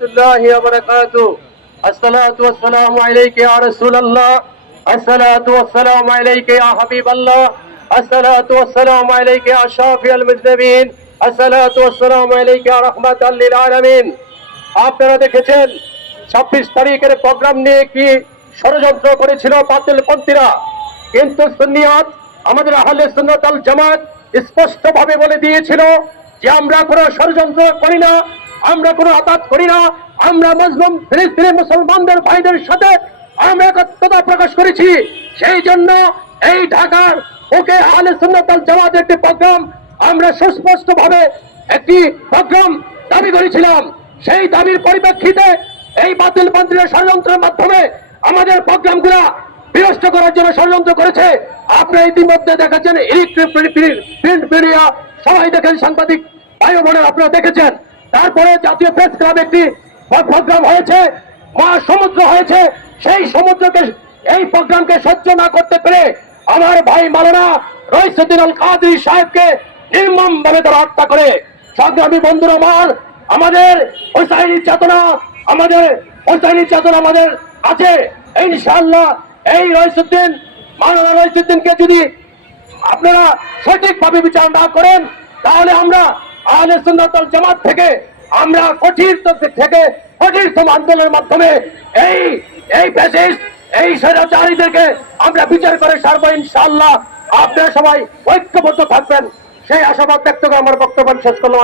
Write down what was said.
الله وبركاته الصلاة والسلام عليك يا رسول الله الصلاة والسلام عليك يا حبيب الله الصلاة والسلام عليك يا شافي المذنبين الصلاة والسلام عليك يا رحمة للعالمين আপনারা দেখেছেন 26 তারিখের প্রোগ্রাম নিয়ে কি ষড়যন্ত্র করেছিল বাতিলপন্থীরা, কিন্তু সুন্নিয়াত আমাদের আহলে সুন্নাত ওয়াল জামাত স্পষ্টভাবে বলে দিয়েছিল যে আমরা কোনো ষড়যন্ত্র করি না, আমরা কোনো আঘাত করি না, আমরা মজলুম ফিলিস্তিনি মুসলমানদের ভাইদের সাথে আমরা একত্রতা প্রকাশ করেছি। সেই জন্য এই ঢাকার ওকে আহলে সুন্নাত ওয়াল জামাতের একটি প্রোগ্রাম আমরা সুস্পষ্টভাবে একটি প্রোগ্রাম দাবি করেছিলাম। সেই দাবির পরিপ্রেক্ষিতে এই বাতিলপন্থীরা ষড়যন্ত্রের মাধ্যমে আমাদের প্রোগ্রামগুলা বিনষ্ট করার জন্য ষড়যন্ত্র করেছে। আপনারা ইতিমধ্যে দেখেছেন, প্রিন্ট মিডিয়া সবাই দেখেন, সাংবাদিক ভাই বোনেরা আপনারা দেখেছেন। তারপরে জাতীয় প্রেস ক্লাব একটি প্রোগ্রাম হয়েছে, মহাসমুদ্র হয়েছে। সেই সমুদ্রকে এই প্রোগ্রামকে সহ্য না করতে পেরে আমার ভাই মাওলানা রইসুদ্দিন আল কাদরি সাহেবকে নির্মমভাবে তারা হত্যা করে। সংগ্রামী বন্ধুরা আমার, আমাদের হোসাইনি চেতনা আমাদের আছে ইনশাআল্লাহ। এই মাওলানা রইসুদ্দিনকে যদি আপনারা সঠিকভাবে বিচার না করেন, তাহলে আমরা আহলে সুন্নাত ওয়াল জামাত থেকে আমরা কঠিনতম আন্দোলনের মাধ্যমে এই ফ্যাসিস্ট এই স্বৈরাচারীদেরকে আমরা বিচার করে সারবো ইনশাআল্লাহ। আপনারা সবাই ঐক্যবদ্ধ থাকবেন, সেই আশাবাদ ব্যক্ত করে আমার বক্তব্য শেষ করলাম।